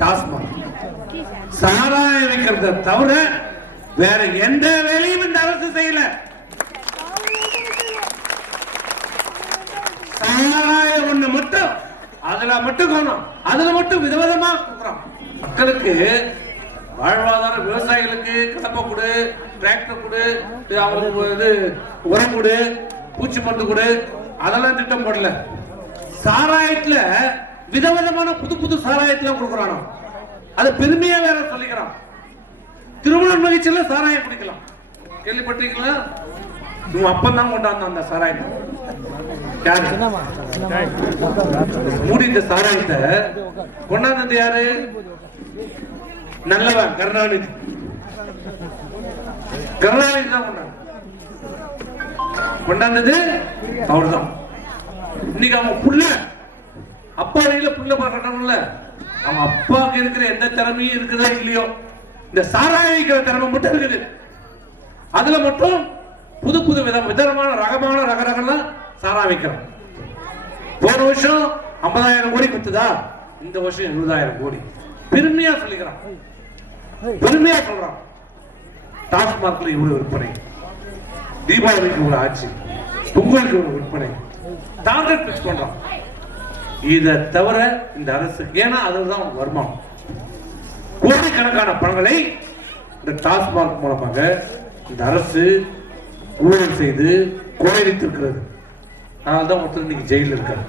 டாஸ்மாக். சாராயம் இருக்கிறத தவிர வேற எந்த வேலையும் இந்த அரசு செய்யல. சாராயம் ஒண்ணு மட்டும் அதுல மட்டும் காணும் அதுல மட்டும் விதவிதமா கொடுக்குறோம் மக்களுக்கு வாழ்வாதாரம் விவசாயிகளுக்கு கலப்பை கொடு டிராக்டர் கொடு இது அவங்களுக்கு இது உரம் கொடு பூச்சி மருந்து கொடு அதெல்லாம் திட்டம் போடல. சாராயத்துல விதவிதமான புது புது சாராயத்துல கொடுக்குறானோ. அது பெருமையா வேற சொல்லிக்கிறான். திருமண மகிழ்ச்சியில சாராயம் குடிக்கலாம். கேள்விப்பட்டிருக்கீங்களா? உன் அப்பன் தான் கொண்டாந்தான் அந்த சாராயத்தை மூடி இந்த சாராயத்தை. கொண்டாந்தது யாரு? நல்லவன் கருணாநிதி. கருணாநிதி தான் கொண்டாந்து கொண்டாந்தது அவர்தான். இன்னைக்கு அவன் புள்ள அப்பா வழியில புள்ள பார்க்கணும்ல அவன் அப்பாவுக்கு இருக்கிற எந்த திறமையும் இருக்குதா இல்லையோ இந்த சாராயிக்கிற வைக்கிற திறமை மட்டும் இருக்குது. அதுல மட்டும் புது புது விதம் விதமான ரகமான ரக ரகம்லாம் சாரா வைக்கிறான் போன வருஷம் ஐம்பதாயிரம் கோடி குத்துதா இந்த வருஷம் எழுபதாயிரம் கோடி. பெருமையா சொல்லிக்கிறான். பெருமையா சொல்றான். டாஸ்மாக்ல இவ்வளவு விற்பனை. தீபாவளிக்கு இவ்வளவு ஆட்சி. பொங்கலுக்கு இவ்வளவு விற்பனை. டார்கெட் பிக்ஸ் பண்றான். இதை தவிர இந்த அரசு ஏன்னா அதுதான் வருமானம். கோடிக்கணக்கான பணங்களை இந்த டாஸ்மாக் மூலமாக இந்த அரசு ஊழல் செய்து கொள்ளையடித்திருக்கிறது அதனால தான் ஒருத்தர் இன்னைக்கு ஜெயிலில் இருக்காரு.